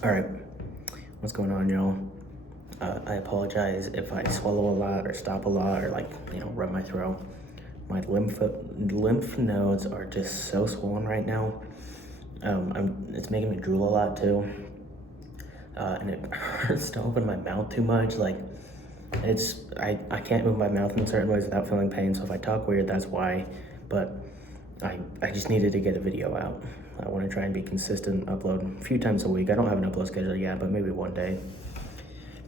All right, what's going on, y'all? I apologize if I swallow a lot or stop a lot or rub my throat. My lymph nodes are just so swollen right now. It's making me drool a lot too, and it hurts to open my mouth too much. I can't move my mouth in certain ways without feeling pain. So if I talk weird, that's why. But I just needed to get a video out. I want to try and be consistent, upload a few times a week. I don't have an upload schedule yet, but maybe one day.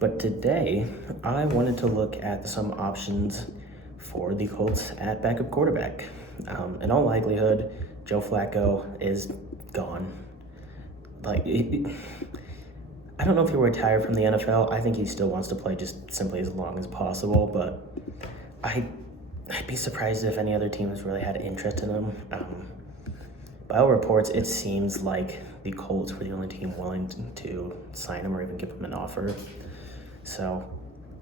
But today, I wanted to look at some options for the Colts at backup quarterback. In all likelihood, Joe Flacco is gone. I don't know if he'll retire from the NFL. I think he still wants to play just simply as long as possible, but I'd be surprised if any other team has really had interest in him. By all reports, it seems like the Colts were the only team willing to sign him or even give him an offer. So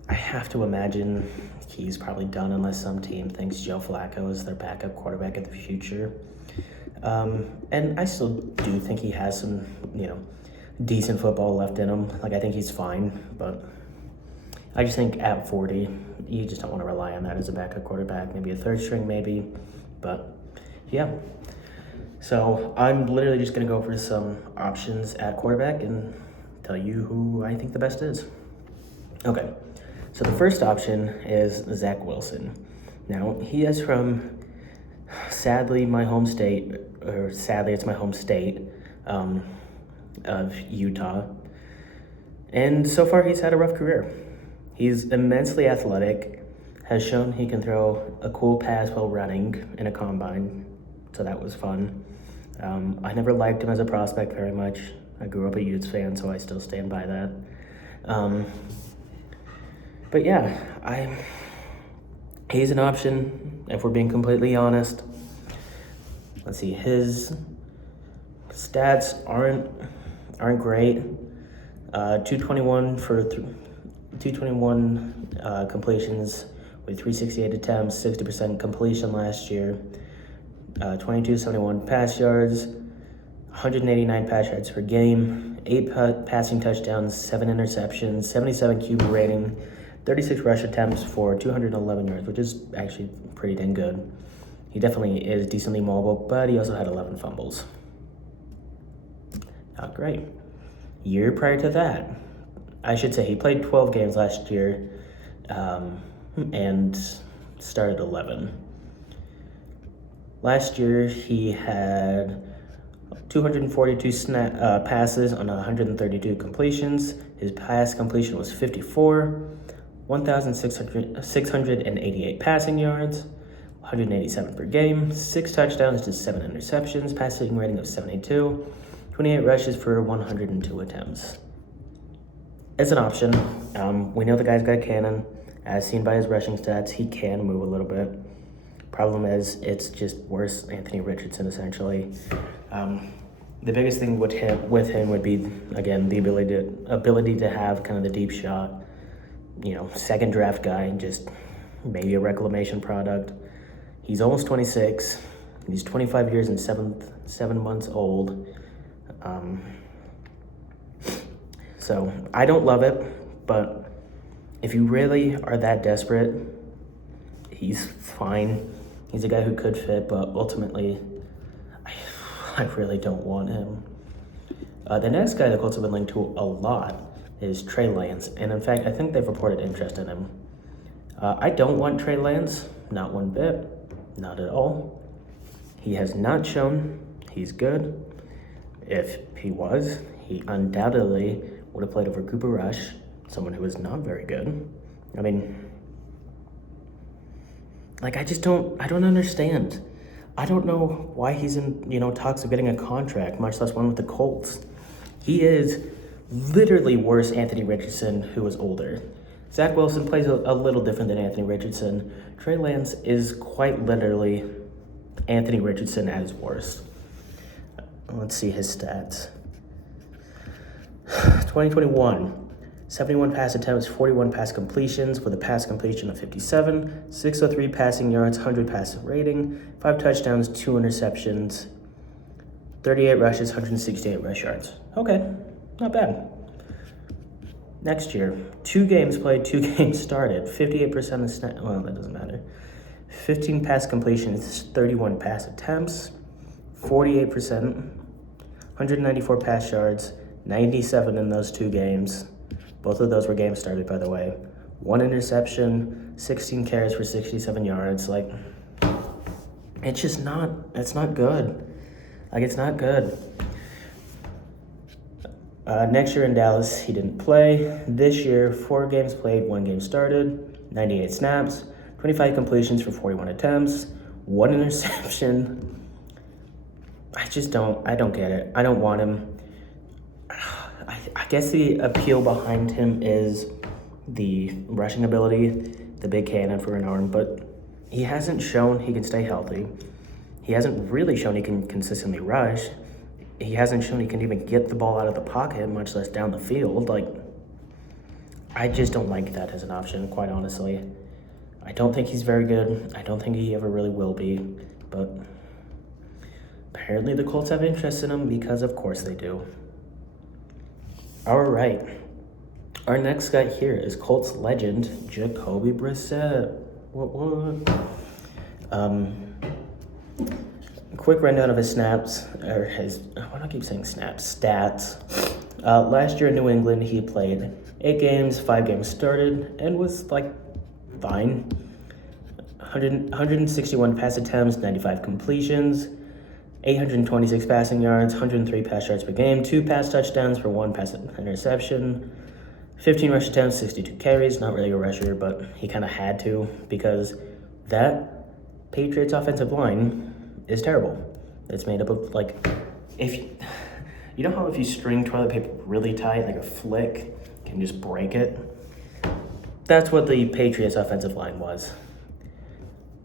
I have to imagine he's probably done unless some team thinks Joe Flacco is their backup quarterback in the future. And I still do think he has some, decent football left in him. I think he's fine, but I just think at 40, you just don't want to rely on that as a backup quarterback. Maybe a third string, maybe, but yeah. So I'm literally just going to go over some options at quarterback and tell you who I think the best is. Okay, so the first option is Zach Wilson. Now, he is from, sadly, it's my home state of Utah. And so far, he's had a rough career. He's immensely athletic, has shown he can throw a cool pass while running in a combine, so that was fun. I never liked him as a prospect very much. I grew up a Utes fan, so I still stand by that. But yeah, he's an option if we're being completely honest. Let's see, his stats aren't great. 221 completions with 368 attempts, 60% completion last year. 2271 pass yards, 189 pass yards per game, 8 passing touchdowns, 7 interceptions, 77 QB rating, 36 rush attempts for 211 yards, which is actually pretty dang good. He definitely is decently mobile, but he also had 11 fumbles. Not great. Year prior to that, I should say he played 12 games last year and started 11. Last year, he had 242 passes on 132 completions. His pass completion was 54, 1,688 passing yards, 187 per game, 6 touchdowns to 7 interceptions, passing rating of 72, 28 rushes for 102 attempts. As an option, we know the guy's got a cannon. As seen by his rushing stats, he can move a little bit. Problem is, it's just worse Anthony Richardson, essentially. The biggest thing with him would be, again, the ability to have kind of the deep shot, second draft guy, and just maybe a reclamation product. He's almost 26. He's 25 years and 7 months old. So I don't love it, but if you really are that desperate, he's fine. He's a guy who could fit, but ultimately, I really don't want him. The next guy the Colts have been linked to a lot is Trey Lance, and in fact, I think they've reported interest in him. I don't want Trey Lance, not one bit, not at all. He has not shown he's good. If he was, he undoubtedly would have played over Cooper Rush, someone who is not very good. I don't understand. I don't know why he's in, talks of getting a contract, much less one with the Colts. He is literally worse Anthony Richardson, who is older. Zach Wilson plays a little different than Anthony Richardson. Trey Lance is quite literally Anthony Richardson at his worst. Let's see his stats. 2021. 71 pass attempts, 41 pass completions with a pass completion of 57, 603 passing yards, 100 passing rating, 5 touchdowns, 2 interceptions, 38 rushes, 168 rush yards. Okay, Not bad. Next year, 2 games played, 2 games started, 58% of snap. Well, that doesn't matter. 15 pass completions, 31 pass attempts, 48%, 194 pass yards, 97 in those 2 games. Both of those were games started, by the way. 1 interception, 16 carries for 67 yards. Like, it's not good. Like, it's not good. Next year in Dallas, he didn't play. This year, 4 games played, 1 game started, 98 snaps, 25 completions for 41 attempts, 1 interception. I don't get it. I don't want him. I guess the appeal behind him is the rushing ability, the big cannon for an arm, but he hasn't shown he can stay healthy. He hasn't really shown he can consistently rush. He hasn't shown he can even get the ball out of the pocket, much less down the field. Like, I just don't like that as an option, quite honestly. I don't think he's very good. I don't think he ever really will be, but apparently the Colts have interest in him because of course they do. All right. Our next guy here is Colts legend, Jacoby Brissett. What? Quick rundown of his snaps, or his, why do I keep saying snaps? Stats. Last year in New England, he played 8 games, 5 games started, and was, like, fine. 161 pass attempts, 95 completions, 826 passing yards, 103 pass yards per game, 2 pass touchdowns for 1 pass interception, 15 rush attempts, 62 carries. Not really a rusher, but he kind of had to because that Patriots offensive line is terrible. It's made up of, like, you know how if you string toilet paper really tight, like a flick can just break it? That's what the Patriots offensive line was.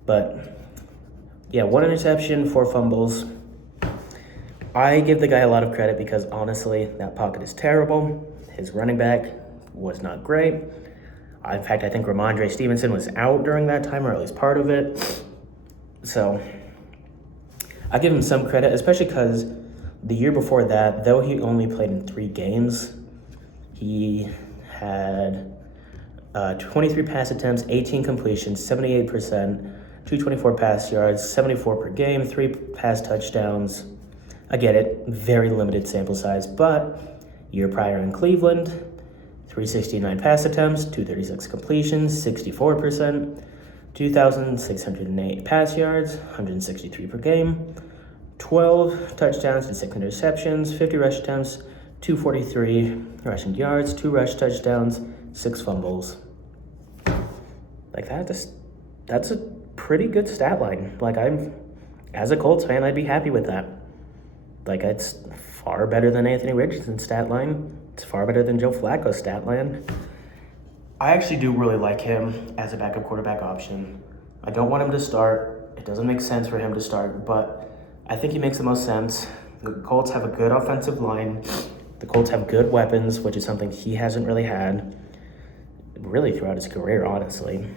But yeah, 1 interception, 4 fumbles. I give the guy a lot of credit because honestly, that pocket is terrible. His running back was not great. In fact, I think Ramondre Stevenson was out during that time, or at least part of it. So I give him some credit, especially because the year before that, though he only played in 3 games, he had 23 pass attempts, 18 completions, 78%, 224 pass yards, 74 per game, 3 pass touchdowns. I get it, very limited sample size, but year prior in Cleveland, 369 pass attempts, 236 completions, 64%, 2,608 pass yards, 163 per game, 12 touchdowns to 6 interceptions, 50 rush attempts, 243 rushing yards, 2 rush touchdowns, 6 fumbles. Like that's a pretty good stat line. Like, as a Colts fan, I'd be happy with that. Like, it's far better than Anthony Richardson's stat line. It's far better than Joe Flacco's stat line. I actually do really like him as a backup quarterback option. I don't want him to start. It doesn't make sense for him to start, but I think he makes the most sense. The Colts have a good offensive line. The Colts have good weapons, which is something he hasn't really had really throughout his career, honestly.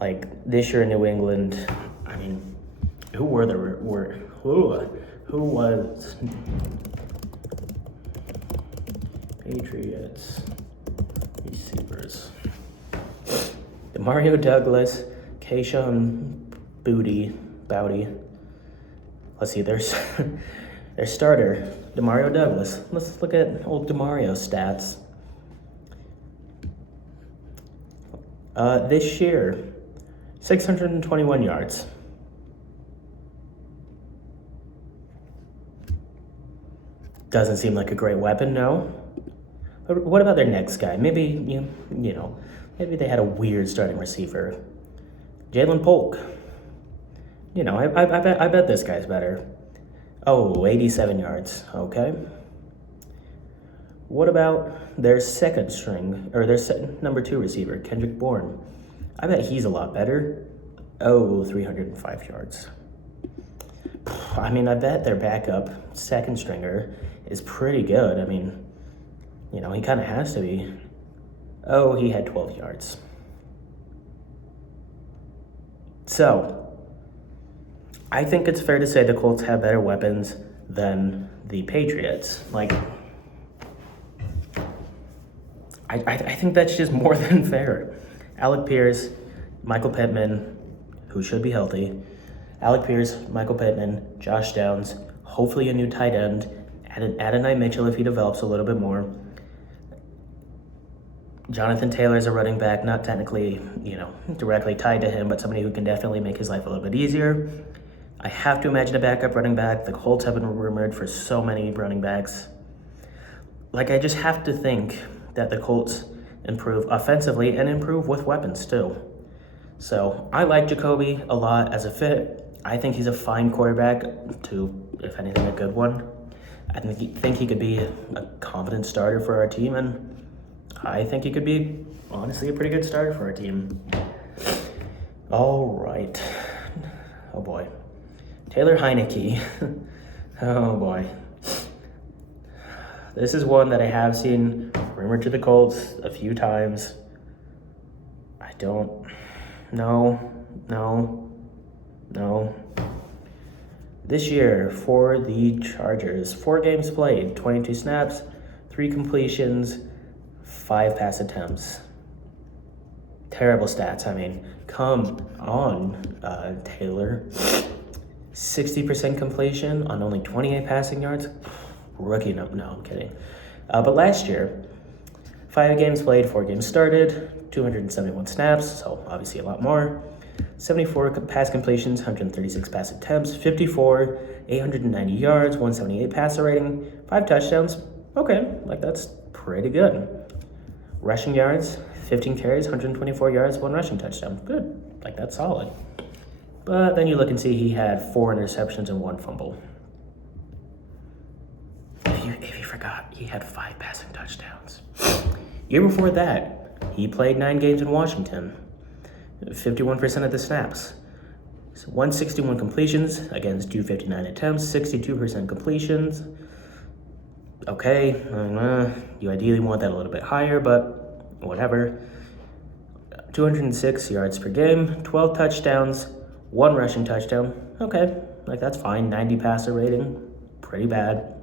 Like, this year in New England, I mean, who was Patriots receivers? Demario Douglas, Kayshon Boutte. Let's see, their starter, Demario Douglas. Let's look at old Demario's stats. This year, 621 yards. Doesn't seem like a great weapon, no. But what about their next guy? Maybe, you know, maybe they had a weird starting receiver. Jalen Polk. You know, I bet this guy's better. Oh, 87 yards. Okay. What about their second string, or their number 2 receiver, Kendrick Bourne? I bet he's a lot better. Oh, 305 yards. I mean, I bet their backup second stringer is pretty good. I mean, you know, he kind of has to be. Oh, he had 12 yards. So, I think it's fair to say the Colts have better weapons than the Patriots. Like, I think that's just more than fair. Alec Pierce, Michael Pittman, who should be healthy. Alec Pierce, Michael Pittman, Josh Downs, hopefully a new tight end. Adonai Mitchell if he develops a little bit more. Jonathan Taylor is a running back, not technically, directly tied to him, but somebody who can definitely make his life a little bit easier. I have to imagine a backup running back. The Colts have been rumored for so many running backs. I just have to think that the Colts improve offensively and improve with weapons too. So I like Jacoby a lot as a fit. I think he's a fine quarterback to, if anything, a good one. I think he could be a competent starter for our team, and I think he could be, honestly, a pretty good starter for our team. All right. Oh, boy. Taylor Heineke. Oh, boy. This is one that I have seen rumored to the Colts a few times. I don't... No. This year, for the Chargers, 4 games played, 22 snaps, 3 completions, 5 pass attempts. Terrible stats. I mean, come on, Taylor. 60% completion on only 28 passing yards. Rookie, no, I'm kidding. But last year, 5 games played, 4 games started, 271 snaps, so obviously a lot more. 74 pass completions, 136 pass attempts, 54, 890 yards, 178 passer rating, 5 touchdowns. Okay, that's pretty good. Rushing yards, 15 carries, 124 yards, 1 rushing touchdown. Good, that's solid. But then you look and see he had 4 interceptions and 1 fumble. If you forgot, he had 5 passing touchdowns. Year before that, he played 9 games in Washington. 51% of the snaps. 161 completions against 259 attempts, 62% completions. Okay, you ideally want that a little bit higher, but whatever. 206 yards per game, 12 touchdowns, 1 rushing touchdown. Okay, that's fine. 90 passer rating, pretty bad.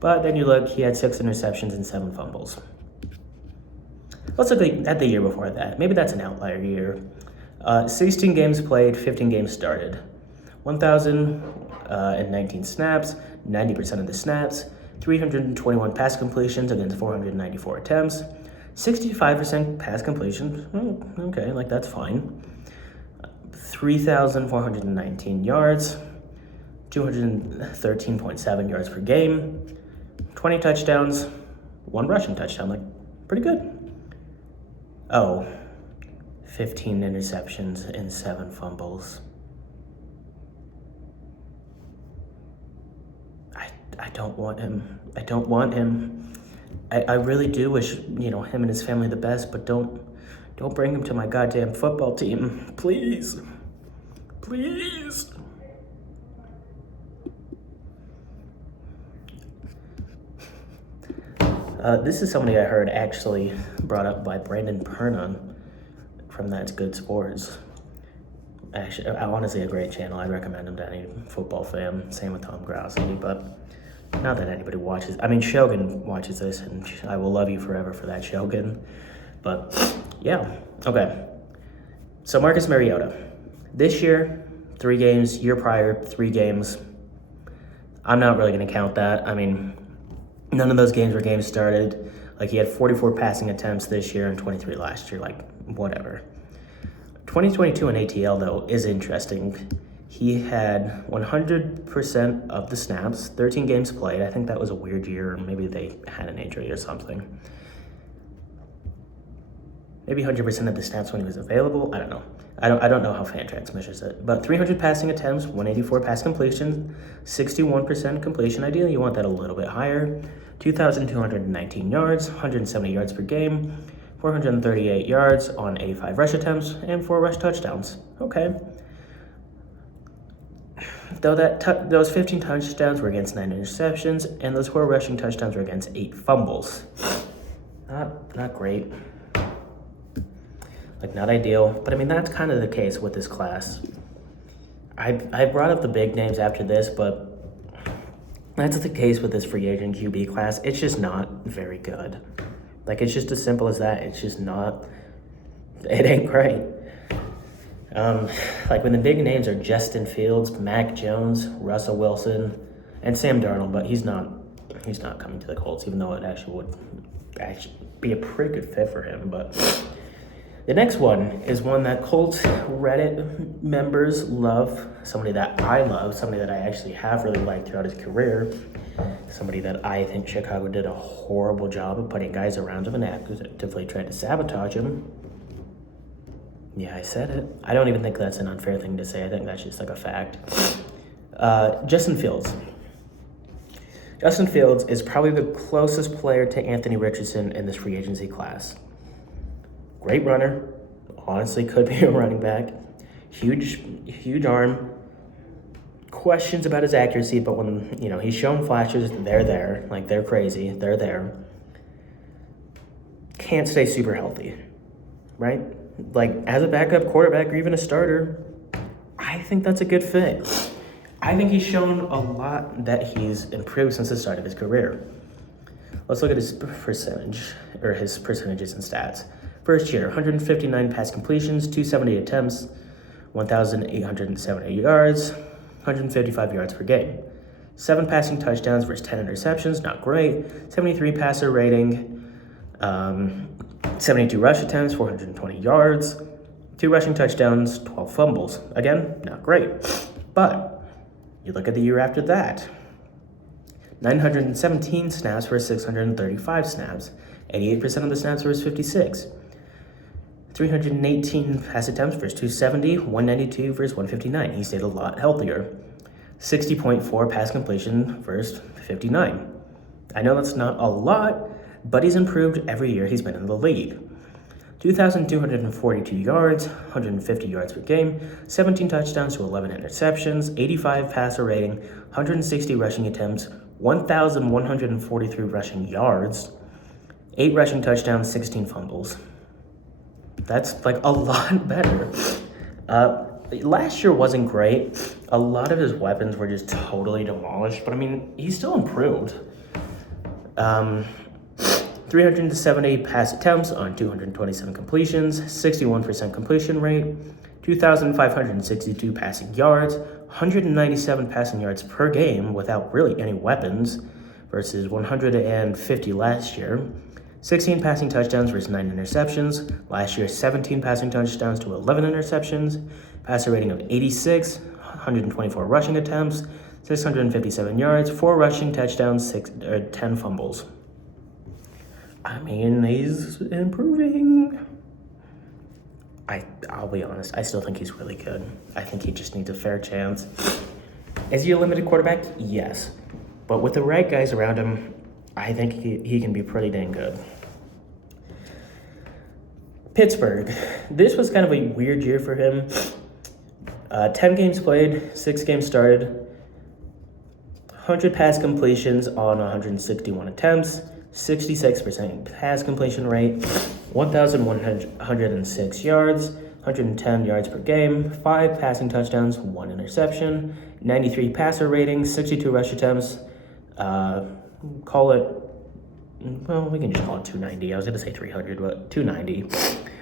But then you look, he had 6 interceptions and 7 fumbles. Let's look at the year before that. Maybe that's an outlier year. 16 games played, 15 games started. 1,019 snaps, 90% of the snaps. 321 pass completions against 494 attempts. 65% pass completion. Okay, that's fine. 3,419 yards. 213.7 yards per game. 20 touchdowns. 1 rushing touchdown. Pretty good. 15 interceptions and 7 fumbles. I don't want him. I really do wish, him and his family the best, but don't bring him to my goddamn football team. Please. Please. This is somebody I heard actually brought up by Brandon Perna from That's Good Sports. Actually, honestly, a great channel. I recommend him to any football fan. Same with Tom Grossi, but not that anybody watches. I mean, Shogun watches this, and I will love you forever for that, Shogun. But, yeah. Okay. So, Marcus Mariota. This year, 3 games. Year prior, 3 games. I'm not really going to count that. I mean, none of those games were games started. He had 44 passing attempts this year and 23 last year. Whatever. 2022 in ATL, though, is interesting. He had 100% of the snaps, 13 games played. I think that was a weird year, or maybe they had an injury or something. Maybe 100% of the snaps when he was available. I don't know. I don't know how Fantrax measures it. But 300 passing attempts, 184 pass completions, 61% completion. Ideally, you want that a little bit higher. 2,219 yards, 170 yards per game, 438 yards on 85 rush attempts, and 4 rush touchdowns. Okay. Though those 15 touchdowns were against 9 interceptions, and those 4 rushing touchdowns were against 8 fumbles. Not great. Not ideal. But I mean, that's kind of the case with this class. I brought up the big names after this, but that's the case with this free agent QB class. It's just not very good. Like, it's just as simple as that. It's just not, it ain't great. Like, when the big names are Justin Fields, Mac Jones, Russell Wilson, and Sam Darnold, but he's not coming to the Colts, even though it would be a pretty good fit for him. But the next one is one that Colts Reddit members love, somebody that I love, somebody that I actually have really liked throughout his career, somebody that I think Chicago did a horrible job of putting guys around him and actively tried to sabotage him. Yeah, I said it. I don't even think that's an unfair thing to say. I think that's just like a fact. Justin Fields. Justin Fields is probably the closest player to Anthony Richardson in this free agency class. Great runner. Honestly, could be a running back. Huge arm. Questions about his accuracy, but when, he's shown flashes, they're there. Like, they're crazy. They're there. Can't stay super healthy, right? Like, as a backup quarterback or even a starter, I think that's a good fit. I think he's shown a lot that he's improved since the start of his career. Let's look at his percentages and stats. First year, 159 pass completions, 270 attempts, 1,878 yards, 155 yards per game. 7 passing touchdowns versus 10 interceptions, not great. 73 passer rating, 72 rush attempts, 420 yards, 2 rushing touchdowns, 12 fumbles. Again, not great. But you look at the year after that. 917 snaps versus 635 snaps. 88% of the snaps versus 56. 318 pass attempts versus 270, 192 versus 159. He stayed a lot healthier. 60.4 pass completion versus 59. I know that's not a lot, but he's improved every year he's been in the league. 2,242 yards, 150 yards per game, 17 touchdowns to 11 interceptions, 85 passer rating, 160 rushing attempts, 1,143 rushing yards, 8 rushing touchdowns, 16 fumbles. That's like a lot better. Last year wasn't great. A lot of his weapons were just totally demolished, but I mean, he still improved. 370 pass attempts on 227 completions, 61% completion rate, 2,562 passing yards, 197 passing yards per game without really any weapons versus 150 last year. 16 passing touchdowns versus 9 interceptions. Last year, 17 passing touchdowns to 11 interceptions. Passer rating of 86, 124 rushing attempts, 657 yards, 4 rushing touchdowns, 10 fumbles. I mean, he's improving. I'll be honest, I still think he's really good. I think he just needs a fair chance. Is he a limited quarterback? Yes. But with the right guys around him, I think he can be pretty dang good. Pittsburgh. This was kind of a weird year for him. 10 games played, 6 games started, 100 pass completions on 161 attempts, 66% pass completion rate, 1,106 yards, 110 yards per game, 5 passing touchdowns, 1 interception, 93 passer rating, 62 rush attempts, call it, well, we can just call it 290. I was going to say 300, but 290.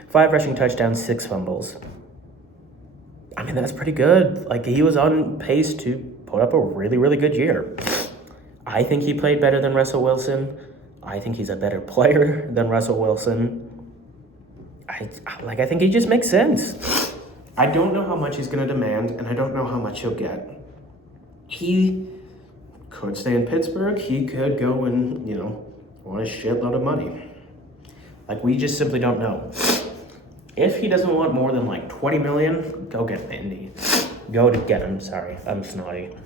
5 rushing touchdowns, 6 fumbles. I mean, that's pretty good. Like, he was on pace to put up a really, really good year. I think he played better than Russell Wilson. I think he's a better player than Russell Wilson. I think he just makes sense. I don't know how much he's going to demand, and I don't know how much he'll get. He could stay in Pittsburgh. He could go and, want a shitload of money. Like, we just simply don't know. If he doesn't want more than, like, $20 million, go get him, Indy. Go to get him. Sorry, I'm snotty.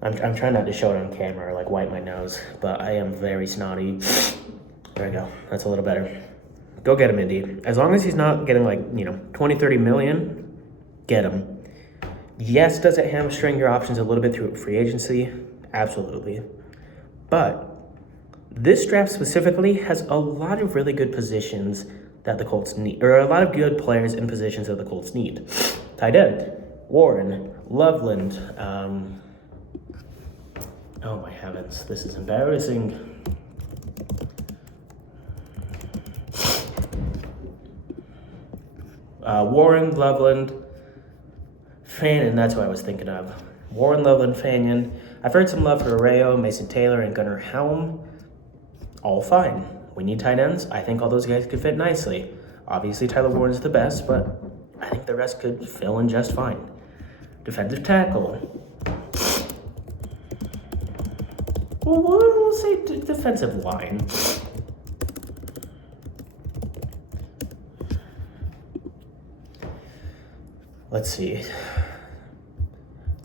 I'm trying not to show it on camera or, like, wipe my nose, but I am very snotty. There we go. That's a little better. Go get him, Indy. As long as he's not getting, like, 20, 30 million, get him. Yes, does it hamstring your options a little bit through free agency? Absolutely. But this draft specifically has a lot of really good positions that the Colts need, or a lot of good players in positions that the Colts need. Tight end, Warren, Loveland. Oh my heavens, this is embarrassing. Warren, Loveland, Fannin, that's what I was thinking of. Warren, Loveland, Fannin. I've heard some love for Arreo, Mason Taylor, and Gunnar Helm. All fine. We need tight ends. I think all those guys could fit nicely. Obviously, Tyler Warren's the best, but I think the rest could fill in just fine. Defensive tackle. Well, we'll say defensive line. Let's see.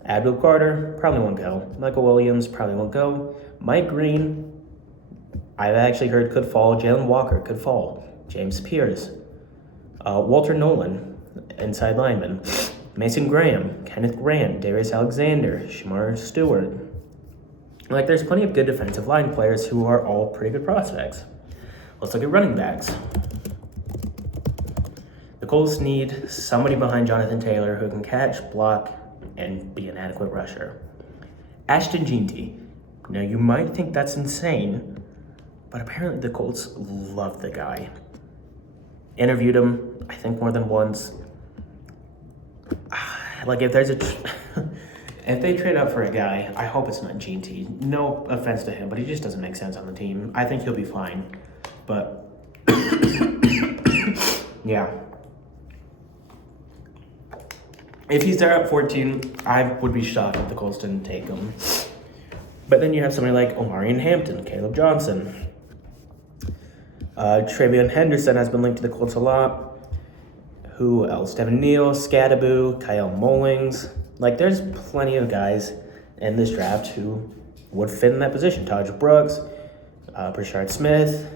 Abdul Carter, probably won't go. Michael Williams, probably won't go. Mike Green, I've actually heard could fall. Jalen Walker could fall. James Pierce. Walter Nolan, inside lineman. Mason Graham, Kenneth Grant, Darius Alexander, Shamar Stewart. Like, there's plenty of good defensive line players who are all pretty good prospects. Let's look at running backs. The Colts need somebody behind Jonathan Taylor who can catch, block, and be an adequate rusher. Ashton Jeanty. Now, you might think that's insane, but apparently the Colts love the guy. Interviewed him, I think, more than once. Like, if there's if they trade up for a guy, I hope it's not Jeanty. No offense to him, but he just doesn't make sense on the team. I think he'll be fine, but yeah. If he's there at 14, I would be shocked if the Colts didn't take him. But then you have somebody like Omarion Hampton, Caleb Johnson. Travion Henderson has been linked to the Colts a lot. Who else? Devin Neal, Scadaboo, Kyle Mullings. Like, there's plenty of guys in this draft who would fit in that position. Taj Brooks, Brashard Smith.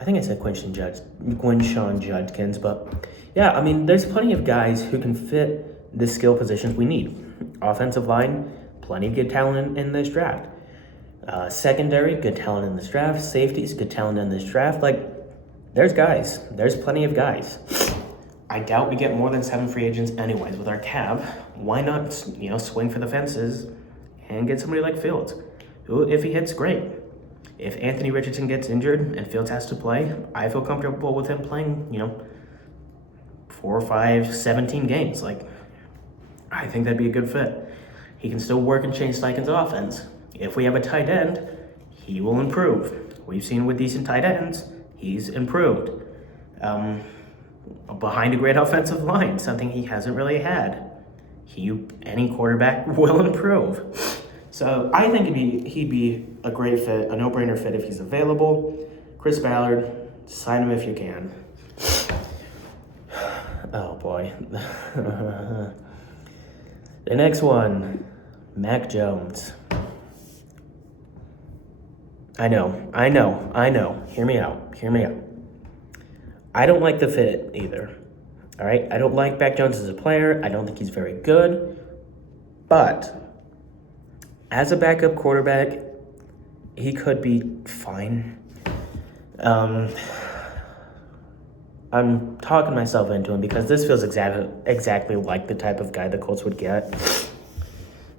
I think I said Quinshawn Judkins, but yeah, I mean, there's plenty of guys who can fit the skill positions we need. Offensive line, plenty of good talent in this draft. Secondary, good talent in this draft. Safeties, good talent in this draft. Like, there's guys. There's plenty of guys. I doubt we get more than 7 free agents anyways with our cap. Why not, swing for the fences and get somebody like Fields, who, if he hits, great. If Anthony Richardson gets injured and Fields has to play, I feel comfortable with him playing, 4, 5, 17 games. Like, I think that'd be a good fit. He can still work and change Steichen's offense. If we have a tight end, he will improve. We've seen with decent tight ends, he's improved. Behind a great offensive line, something he hasn't really had. Any quarterback will improve. So I think he'd be a great fit, a no-brainer fit if he's available. Chris Ballard, sign him if you can. Oh boy. The next one, Mac Jones. I know. Hear me out. I don't like the fit either. All right? I don't like Mac Jones as a player. I don't think he's very good. But as a backup quarterback, he could be fine. I'm talking myself into him because this feels exactly like the type of guy the Colts would get.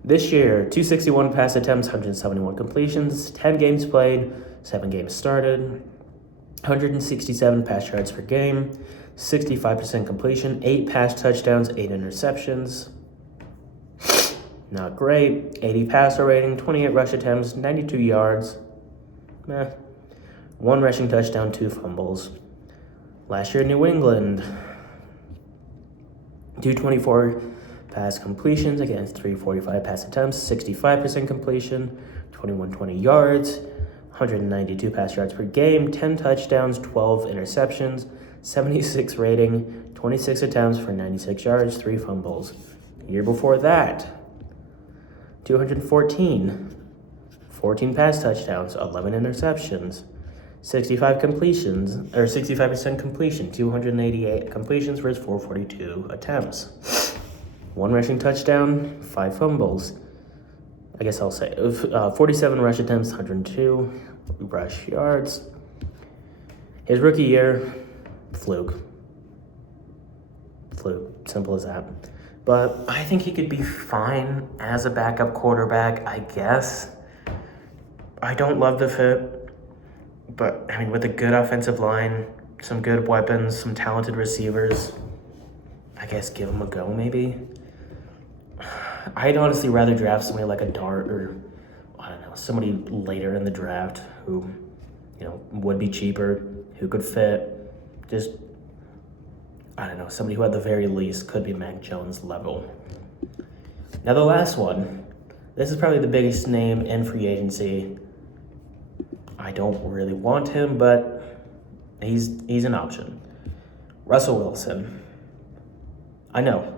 This year, 261 pass attempts, 171 completions, 10 games played, 7 games started, 167 pass yards per game, 65% completion, 8 pass touchdowns, 8 interceptions. Not great. 80 passer rating, 28 rush attempts, 92 yards. 1 rushing touchdown, 2 fumbles. Last year in New England, 224 pass completions against 345 pass attempts, 65% completion, 2120 yards, 192 pass yards per game, 10 touchdowns, 12 interceptions, 76 rating, 26 attempts for 96 yards, 3 fumbles. The year before that, 214, 14 pass touchdowns, 11 interceptions, 65% completion, 288 completions versus 442 attempts. 1 rushing touchdown, 5 fumbles. I guess I'll say 47 rush attempts, 102 rush yards. His rookie year, fluke. Simple as that. But I think he could be fine as a backup quarterback, I guess. I don't love the fit, but I mean, with a good offensive line, some good weapons, some talented receivers. I guess give him a go, maybe. I'd honestly rather draft somebody like a Dart or, I don't know, somebody later in the draft who, would be cheaper, who could fit. Just, I don't know, somebody who at the very least could be Mac Jones level. Now the last one, this is probably the biggest name in free agency. I don't really want him, but he's an option. Russell Wilson. I know.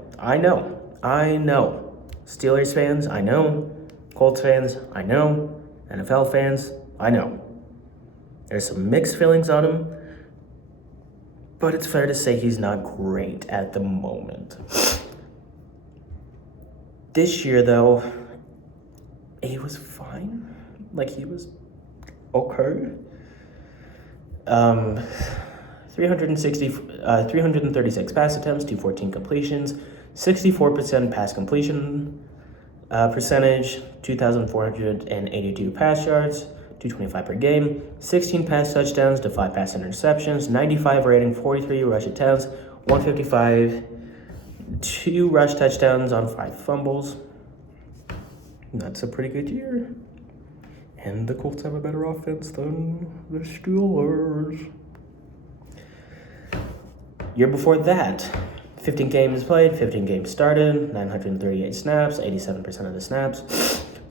Steelers fans, I know. Colts fans, I know. NFL fans, I know. There's some mixed feelings on him, but it's fair to say he's not great at the moment. This year, though, he was fine. He was okay. 336 pass attempts, 214 completions, 64% pass completion percentage, 2,482 pass yards, 225 per game, 16 pass touchdowns to 5 pass interceptions, 95 rating, 43 rush attempts, 155, 2 rush touchdowns on 5 fumbles. That's a pretty good year. And the Colts have a better offense than the Steelers. Year before that, 15 games played, 15 games started, 938 snaps, 87% of the snaps,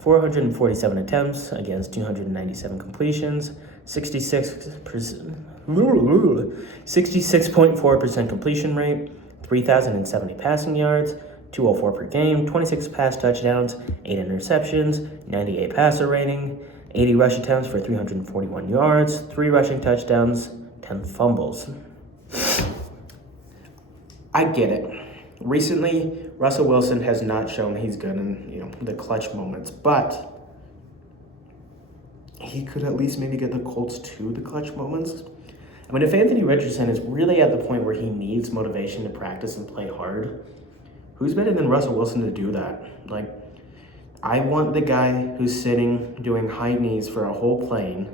447 attempts against 297 completions, 66.4% completion rate, 3,070 passing yards, 204 per game, 26 pass touchdowns, 8 interceptions, 98 passer rating, 80 rush attempts for 341 yards, 3 rushing touchdowns, 10 fumbles. I get it. Recently, Russell Wilson has not shown he's good in, the clutch moments, but he could at least maybe get the Colts to the clutch moments. I mean, if Anthony Richardson is really at the point where he needs motivation to practice and play hard, who's better than Russell Wilson to do that? I want the guy who's sitting doing high knees for a whole plane,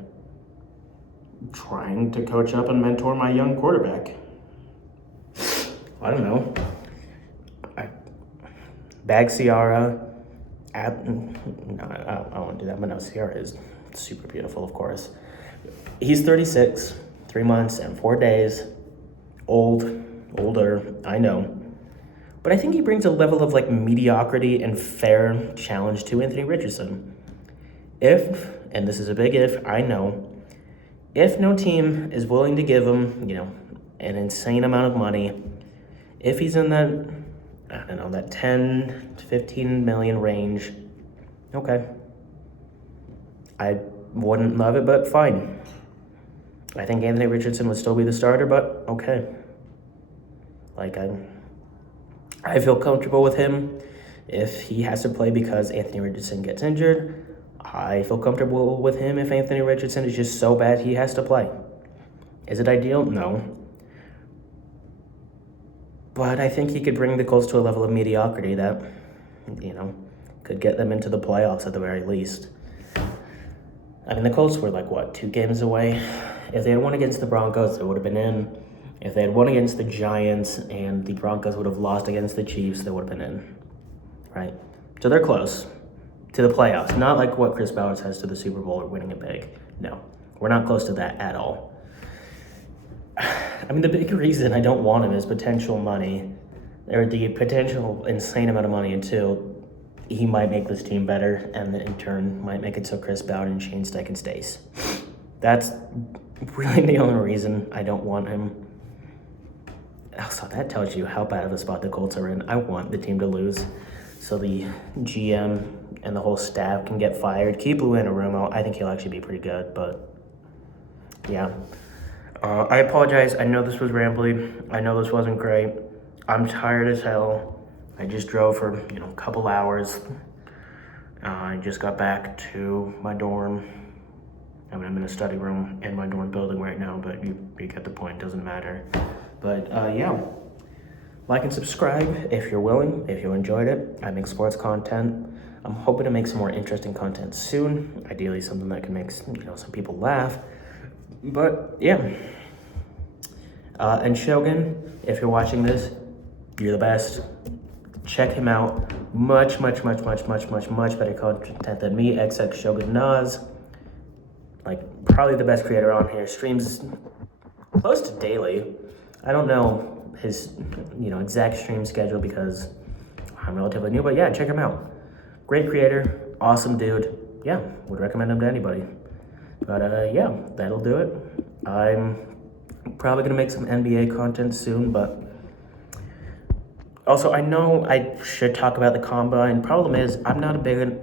trying to coach up and mentor my young quarterback. I don't know. Bag Ciara. No, I won't do that, but no, Ciara is super beautiful, of course. He's 36, 3 months and 4 days. Older, I know. But I think he brings a level of mediocrity and fair challenge to Anthony Richardson. If, and this is a big if, I know, if no team is willing to give him, an insane amount of money, if he's in that, that 10 to 15 million range, okay. I wouldn't love it, but fine. I think Anthony Richardson would still be the starter, but okay. I feel comfortable with him. If he has to play because Anthony Richardson gets injured, I feel comfortable with him if Anthony Richardson is just so bad he has to play. Is it ideal? No. But I think he could bring the Colts to a level of mediocrity that, could get them into the playoffs at the very least. I mean, the Colts were 2 games away? If they had won against the Broncos, they would have been in. If they had won against the Giants and the Broncos would have lost against the Chiefs, they would have been in, right? So they're close to the playoffs. Not like what Chris Ballard says to the Super Bowl or winning it big. No, we're not close to that at all. I mean, the big reason I don't want him is potential money, or the potential insane amount of money until he might make this team better and in turn might make it so Chris Ballard and Shane Steichen stays. That's really the only reason I don't want him. Also, that tells you how bad of a spot the Colts are in. I want the team to lose so the GM and the whole staff can get fired. Keep Lou Anarumo. I think he'll actually be pretty good, but yeah. I apologize. I know this was rambly. I know this wasn't great. I'm tired as hell. I just drove for, a couple hours. I just got back to my dorm. I mean, I'm in a study room in my dorm building right now, but you get the point. Doesn't matter. But yeah, like and subscribe if you're willing, if you enjoyed it. I make sports content. I'm hoping to make some more interesting content soon. Ideally, something that can make some people laugh. But yeah, And Shogun, if you're watching this, you're the best. Check him out. Much better content than me, XX Shogun Nas. Like, probably the best creator on here. Streams close to daily. I don't know his, exact stream schedule because I'm relatively new, but yeah, check him out. Great creator, awesome dude. Yeah, would recommend him to anybody. But yeah, that'll do it. I'm probably gonna make some NBA content soon, but also I know I should talk about the combine. Problem is, I'm not a big,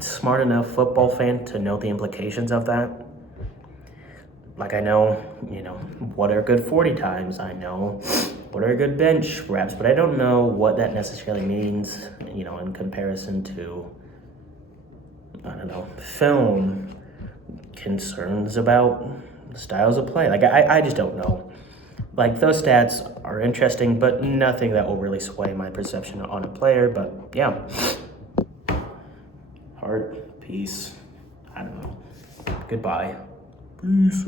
smart enough football fan to know the implications of that. Like, I know, what are good 40 times. I know what are good bench reps, but I don't know what that necessarily means, in comparison to, I don't know, film, concerns about styles of play. Like, I just don't know. Like, those stats are interesting, but nothing that will really sway my perception on a player. But yeah, heart, peace, I don't know. Goodbye. Peace.